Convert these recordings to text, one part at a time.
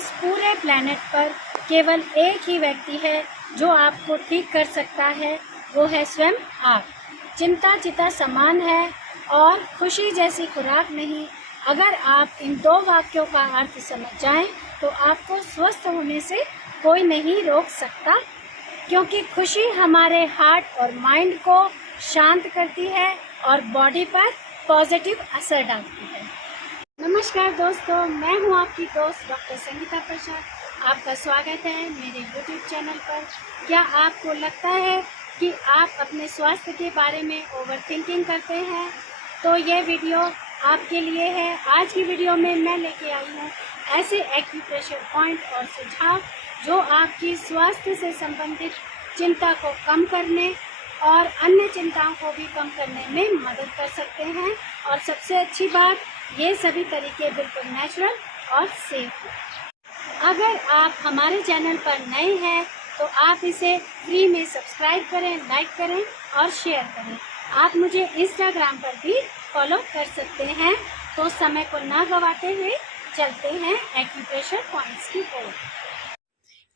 इस पूरे प्लैनेट पर केवल एक ही व्यक्ति है जो आपको ठीक कर सकता है, वो है स्वयं आप। चिंता चिता समान है और खुशी जैसी खुराक नहीं। अगर आप इन दो वाक्यों का अर्थ समझ जाएं तो आपको स्वस्थ होने से कोई नहीं रोक सकता, क्योंकि खुशी हमारे हार्ट और माइंड को शांत करती है और बॉडी पर पॉजिटिव असर डालती है। नमस्कार दोस्तों, मैं हूं आपकी दोस्त डॉक्टर संगीता प्रसाद। आपका स्वागत है मेरे YouTube चैनल पर। क्या आपको लगता है कि आप अपने स्वास्थ्य के बारे में ओवरथिंकिंग करते हैं? तो ये वीडियो आपके लिए है। आज की वीडियो में मैं लेके आई हूँ ऐसे एक्यूप्रेशर पॉइंट और सुझाव जो आपकी स्वास्थ्य से संबंधित चिंता को कम करने और अन्य चिंताओं को भी कम करने में मदद कर सकते हैं। और सबसे अच्छी बात, ये सभी तरीके बिल्कुल नेचुरल और सेफ हैं। अगर आप हमारे चैनल पर नए हैं तो आप इसे फ्री में सब्सक्राइब करें, लाइक करें और शेयर करें। आप मुझे इंस्टाग्राम पर भी फॉलो कर सकते हैं। तो समय को ना गवाते हुए चलते हैं एक्यूप्रेशर पॉइंट्स की ओर।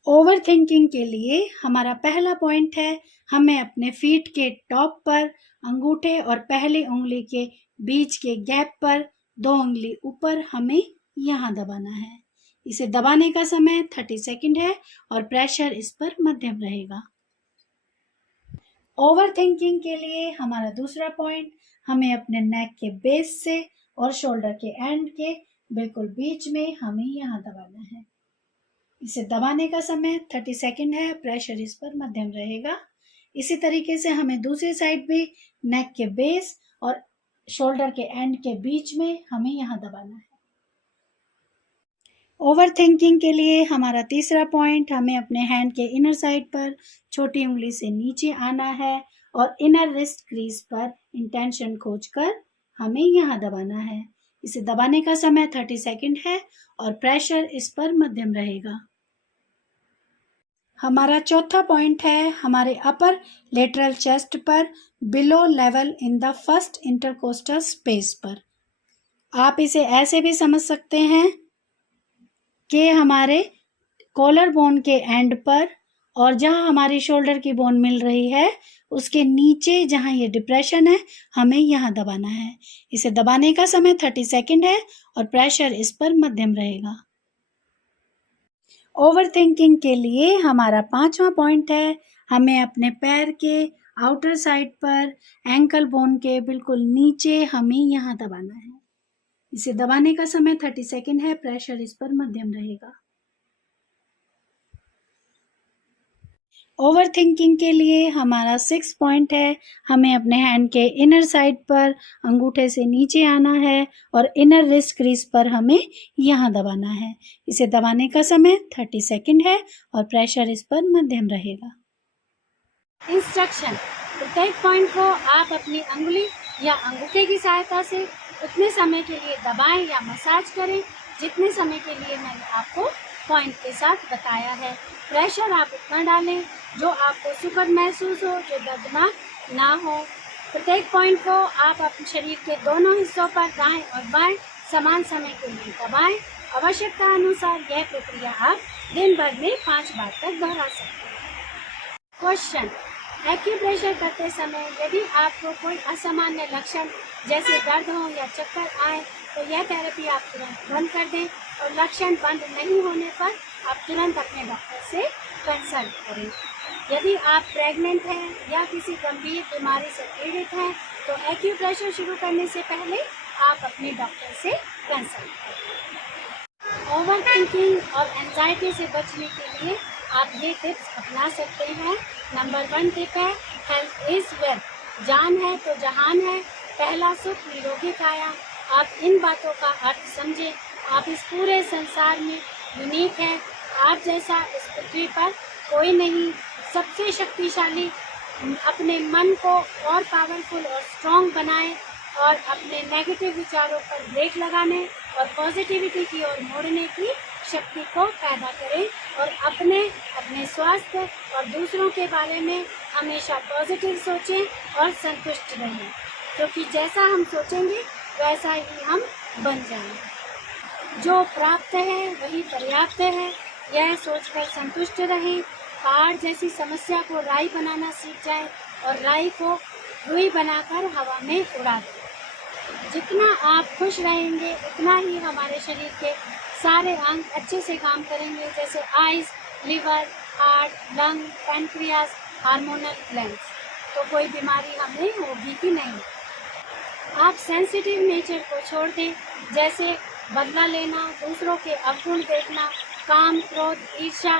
ओवर थिंकिंग के लिए हमारा पहला पॉइंट है, हमें अपने फीट के टॉप पर अंगूठे और पहली उंगली के बीच के गैप पर 2 उंगली ऊपर हमें यहाँ दबाना है। इसे दबाने का समय 30 सेकंड है और प्रेशर इस पर मध्यम रहेगा। ओवर थिंकिंग के लिए हमारा दूसरा पॉइंट, हमें अपने नेक के बेस से और शोल्डर के एंड के बिल्कुल बीच में हमें यहाँ दबाना है। इसे दबाने का समय 30 सेकंड है, प्रेशर इस पर मध्यम रहेगा। इसी तरीके से हमें दूसरी साइड भी नेक के बेस और शोल्डर के एंड के बीच में हमें यहाँ दबाना है। ओवर थिंकिंग के लिए हमारा तीसरा पॉइंट, हमें अपने हैंड के इनर साइड पर छोटी उंगली से नीचे आना है और इनर रिस्ट क्रीज पर इंटेंशन खोजकर हमें यहाँ दबाना है। इसे दबाने का समय 30 सेकंड है और प्रेशर इस पर मध्यम रहेगा। हमारा चौथा पॉइंट है, हमारे अपर लेटरल चेस्ट पर below level in the first intercostal space पर। आप इसे ऐसे भी समझ सकते हैं कि हमारे कॉलर बोन के एंड पर और जहां हमारी शोल्डर की बोन मिल रही है उसके नीचे जहां ये डिप्रेशन है, हमें यहाँ दबाना है। इसे दबाने का समय 30 सेकंड है और प्रेशर इस पर मध्यम रहेगा। ओवर थिंकिंग के लिए हमारा पांचवा पॉइंट है, हमें अपने पैर के आउटर साइड पर एंकल बोन के बिल्कुल नीचे हमें यहाँ दबाना है। इसे दबाने का समय 30 सेकंड है, प्रेशर इस पर मध्यम रहेगा। ओवर थिंकिंग के लिए हमारा 6 पॉइंट है, हमें अपने हैंड के इनर साइड पर अंगूठे से नीचे आना है और इनर रिस्ट क्रीज पर हमें यहाँ दबाना है। इसे दबाने का समय 30 सेकंड है और प्रेशर इस पर मध्यम रहेगा। इंस्ट्रक्शन, प्रत्येक पॉइंट को आप अपनी अंगुली या अंगूठे की सहायता से उतने समय के लिए दबाएं या मसाज करें जितने समय के लिए मैंने आपको पॉइंट के साथ बताया है। प्रेशर आप उतना डालें जो आपको सुखद महसूस हो, जो दर्दनाक ना हो। प्रत्येक पॉइंट को आप अपने शरीर के दोनों हिस्सों पर दाएं और बाएं समान समय के लिए दबाएं। आवश्यकता अनुसार यह प्रक्रिया आप दिन भर में 5 बार तक दोहरा सकते हैं। क्वेश्चन, एक्यूप्रेशर करते समय यदि आपको कोई असामान्य लक्षण जैसे दर्द हो या चक्कर आए तो यह थेरेपी आप तुरंत बंद कर दें और लक्षण बंद नहीं होने पर आप तुरंत अपने डॉक्टर से कंसल्ट करें। यदि आप प्रेग्नेंट हैं या किसी गंभीर बीमारी से पीड़ित हैं तो एक्यूप्रेशर शुरू करने से पहले आप अपने डॉक्टर से कंसल्ट करें। ओवर थिंकिंग और एंजाइटी से बचने के लिए आप ये टिप्स अपना सकते हैं। नंबर 1 टिप है, हेल्थ इज वेल्थ। जान है तो जहान है। पहला सुख निरोगी काया। आप इन बातों का अर्थ समझें। आप इस पूरे संसार में यूनिक हैं। आप जैसा इस पृथ्वी पर कोई नहीं। सबसे शक्तिशाली अपने मन को और पावरफुल और स्ट्रॉन्ग बनाएं और अपने नेगेटिव विचारों पर ब्रेक लगाने और पॉजिटिविटी की ओर मोड़ने की शक्ति को पैदा करें और अपने स्वास्थ्य और दूसरों के बारे में हमेशा पॉजिटिव सोचें और संतुष्ट रहें, क्योंकि जैसा हम सोचेंगे वैसा ही हम बन जाएंगे। जो प्राप्त है वही पर्याप्त है, यह सोचकर संतुष्ट रहें। पहाड़ जैसी समस्या को राई बनाना सीख जाएं और राई को रुई बनाकर हवा में उड़ा दें। जितना आप खुश रहेंगे उतना ही हमारे शरीर के सारे अंग अच्छे से काम करेंगे, जैसे eyes, liver, heart, lung, pancreas, hormonal glands. तो कोई बीमारी हमें होगी ही नहीं। आप सेंसिटिव नेचर को छोड़ दें, जैसे बदला लेना, दूसरों के अवगुण देखना, काम, क्रोध, ईर्ष्या,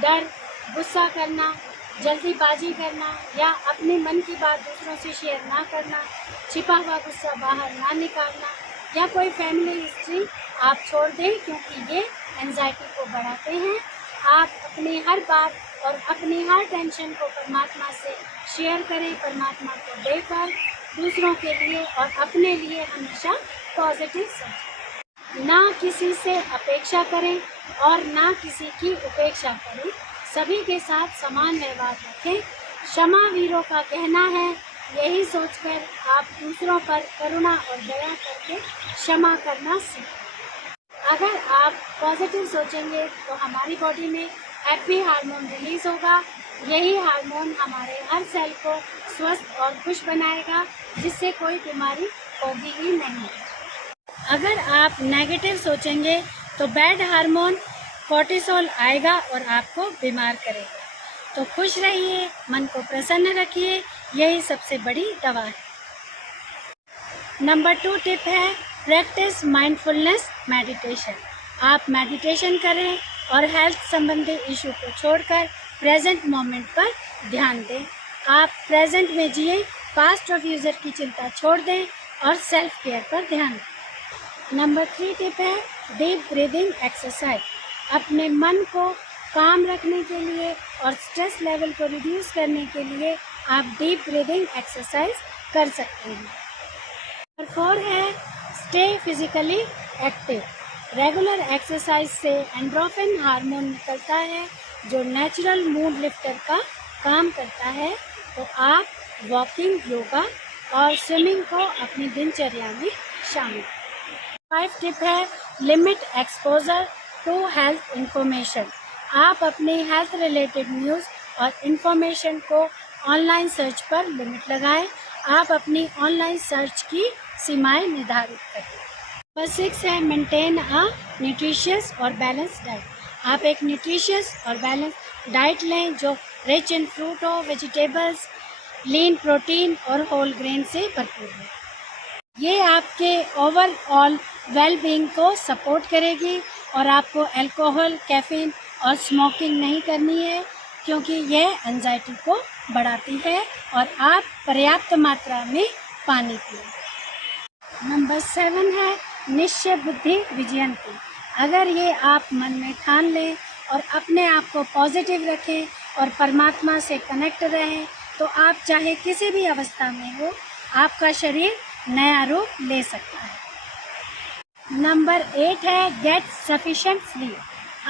डर, गुस्सा करना, जल्दीबाजी करना या अपने मन की बात दूसरों से शेयर ना करना, छिपा हुआ गुस्सा बाहर ना निकालना या कोई फैमिली हिस्ट्री आप छोड़ दें, क्योंकि ये एंजाइटी को बढ़ाते हैं। आप अपनी हर बात और अपनी हर टेंशन को परमात्मा से शेयर करें। परमात्मा को देकर दूसरों के लिए और अपने लिए हमेशा पॉजिटिव सोचें। ना किसी से अपेक्षा करें और ना किसी की उपेक्षा करें। सभी के साथ समान व्यवहार रखें। क्षमा वीरों का कहना है। यही सोचकर आप दूसरों पर करुणा और दया करके क्षमा करना सीखें। अगर आप पॉजिटिव सोचेंगे तो हमारी बॉडी में हैप्पी हार्मोन रिलीज होगा। यही हार्मोन हमारे हर सेल को स्वस्थ और खुश बनाएगा, जिससे कोई बीमारी होगी ही नहीं। अगर आप नेगेटिव सोचेंगे तो बैड हार्मोन कोर्टिसोल आएगा और आपको बीमार करेगा। तो खुश रहिए, मन को प्रसन्न रखिए, यही सबसे बड़ी दवा है। नंबर 2 टिप है प्रैक्टिस माइंडफुलनेस मेडिटेशन। आप मेडिटेशन करें और हेल्थ संबंधी इशू को छोड़कर प्रेजेंट मोमेंट पर ध्यान दें। आप प्रेजेंट में जिए, पास्ट और फ्यूचर की चिंता छोड़ दें और सेल्फ केयर पर ध्यान दें। नंबर 3 टिप है डीप ब्रीदिंग एक्सरसाइज। अपने मन को काम रखने के लिए और स्ट्रेस लेवल को रिड्यूस करने के लिए आप डीप ब्रीदिंग एक्सरसाइज कर सकते हैं। नंबर 4 है stay physically active. Regular exercise से एंड्रोफिन हार्मोन निकलता है जो नेचुरल मूड लिफ्टर का काम करता है। तो आप वॉकिंग, योगा और स्विमिंग को अपनी दिनचर्या में शामिल। 5 टिप है limit exposure to health information. आप अपनी हेल्थ रिलेटेड न्यूज़ और इन्फॉर्मेशन को ऑनलाइन सर्च पर लिमिट लगाएं। आप अपनी ऑनलाइन सर्च की सीमाएं निर्धारित करें। नंबर 6 है मेंटेन अ न्यूट्रिशियस और बैलेंस डाइट। आप एक न्यूट्रिशियस और बैलेंस डाइट लें जो रिच इन फ्रूट हो, वेजिटेबल्स, लीन प्रोटीन और होल ग्रेन से भरपूर है। ये आपके ओवरऑल वेलबींग को सपोर्ट करेगी और आपको अल्कोहल, कैफीन और स्मोकिंग नहीं करनी है, क्योंकि यह एंजाइटी को बढ़ाती है। और आप पर्याप्त मात्रा में पानी पिएं। नंबर 7 है निश्चय बुद्धि विजयंती। अगर ये आप मन में ठान लें और अपने आप को पॉजिटिव रखें और परमात्मा से कनेक्ट रहें, तो आप चाहे किसी भी अवस्था में हो, आपका शरीर नया रूप ले सकता है। नंबर 8 है गेट सफिशिएंट स्लीप।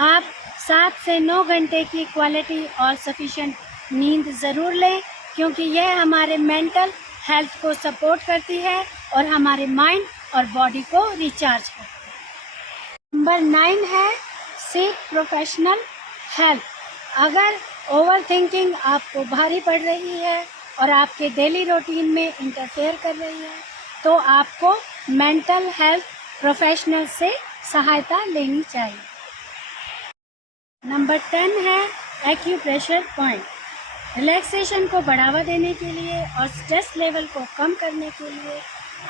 आप 7 से 9 घंटे की क्वालिटी और सफिशिएंट नींद ज़रूर लें, क्योंकि यह हमारे मेंटल हेल्थ को सपोर्ट करती है और हमारे माइंड और बॉडी को रिचार्ज करती है। नंबर 9 है सीक प्रोफेशनल हेल्प। अगर ओवर थिंकिंग आपको भारी पड़ रही है और आपके डेली रूटीन में इंटरफेयर कर रही है, तो आपको मेंटल हेल्थ प्रोफेशनल से सहायता लेनी चाहिए। नंबर 10 है एक्यूप्रेशर पॉइंट। रिलैक्सेशन को बढ़ावा देने के लिए और स्ट्रेस लेवल को कम करने के लिए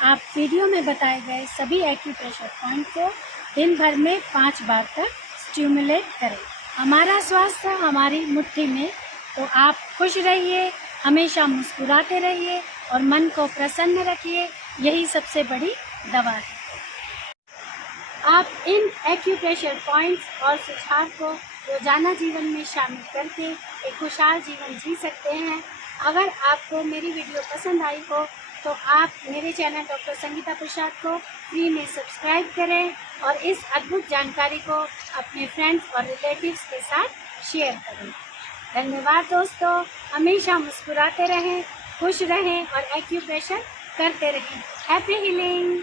आप वीडियो में बताए गए सभी एक्यूप्रेशर पॉइंट को दिन भर में 5 बार तक स्टिमुलेट करें। हमारा स्वास्थ्य हमारी मुट्ठी में। तो आप खुश रहिए, हमेशा मुस्कुराते रहिए और मन को प्रसन्न रखिए, यही सबसे बड़ी दवा है। आप इन एक्यूप्रेशर पॉइंट्स और सुझाव को रोजाना जीवन में शामिल करके एक खुशहाल जीवन जी सकते हैं। अगर आपको मेरी वीडियो पसंद आई हो तो आप मेरे चैनल डॉक्टर संगीता प्रसाद को फ्री में सब्सक्राइब करें और इस अद्भुत जानकारी को अपने फ्रेंड्स और रिलेटिव्स के साथ शेयर करें। धन्यवाद दोस्तों। हमेशा मुस्कुराते रहें, खुश रहें और एक्यूप्रेशर करते रहें। Happy healing.